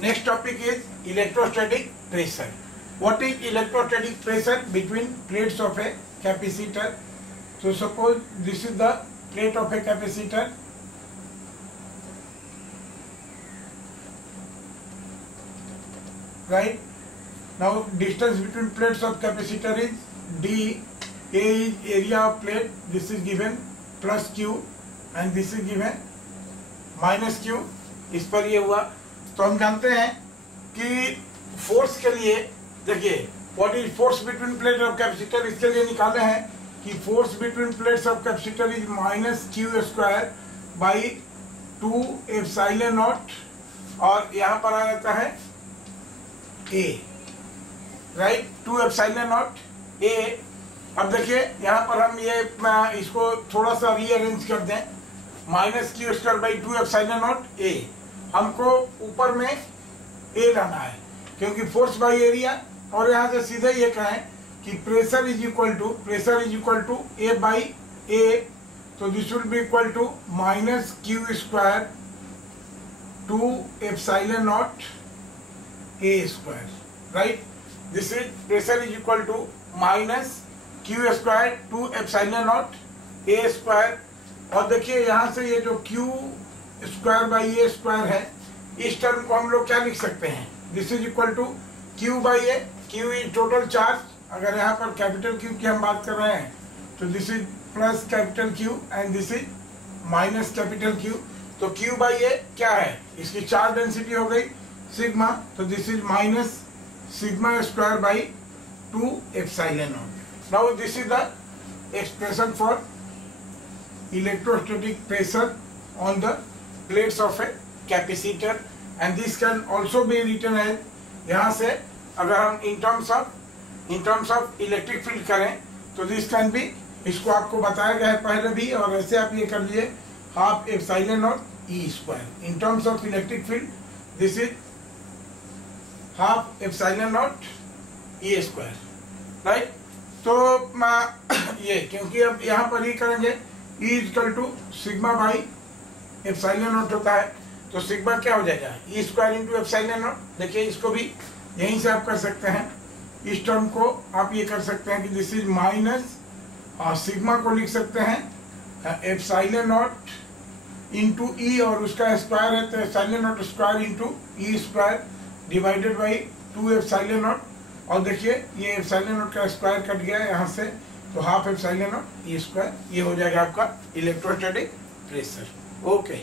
Next topic is electrostatic pressure. What is electrostatic pressure between plates of a capacitor? So suppose this is the plate of a capacitor. Right? Now distance between plates of capacitor is D. A is area of plate. This is given plus Q and this is given minus Q. इस पर ये हुआ. तो हम जानते हैं कि force के लिए देखिए what is force between plate of capacitor. इसके लिए निकाले हैं कि force between plates of capacitor is minus q square by 2 epsilon naught और यहाँ पर आ जाता है A. Right, 2 epsilon naught A. अब देखिए यहाँ पर हम ये इसको थोड़ा सा रीअरेंज कर दें. Minus q square by 2 epsilon naught ए. हमको ऊपर में ए लाना है क्योंकि फोर्स बाई एरिया, और यहाँ से सीधे ये कहें कि pressure is equal to A by A. तो this will be equal to minus q square 2 epsilon naught A square. Right, this is pressure is equal to minus q square 2 epsilon naught A square. और देखिए यहाँ से ये जो q square by A square है, इस term को हम लोग क्या लिख सकते हैं? This is equal to q by a. Q is total charge. अगर यहाँ पर कैपिटल क्यू की हम बात कर रहे हैं तो this is plus capital Q and this is minus capital Q. तो क्यू बाई ए क्या है? इसकी चार्ज डेंसिटी हो गई सिग्मा. तो this is minus sigma square by 2 epsilon not. Now this is the expression for electrostatic pressure on the plates of a capacitor, and this can also be written as, यहाँ से अगर हम in terms of electric field करें तो this can be, इसको आपको बताया गया है पहले भी, और ऐसे आप ये कर लिए half epsilon naught E square. In terms of electric field this is half epsilon naught E square. Right, तो ये क्योंकि अब यहाँ पर ही करेंगे E equal to sigma by epsilon naught होता है. तो सिग्मा क्या हो जाएगा? E square into epsilon naught. देखिए इसको भी यहीं से आप कर सकते हैं. इस टर्म को आप ये कर सकते हैं कि दिस इज माइनस सिग्मा को लिख सकते हैं एप्सिलॉन नॉट इंटू ई, और उसका स्क्वायर है तो epsilon not square into E square divided by 2 epsilon naught. और देखिए ये एप्सिलॉन नॉट का स्क्वायर कट गया है यहाँ से, तो half epsilon naught E square. ये हो जाएगा आपका इलेक्ट्रोस्टैटिक प्रेशर. ओके.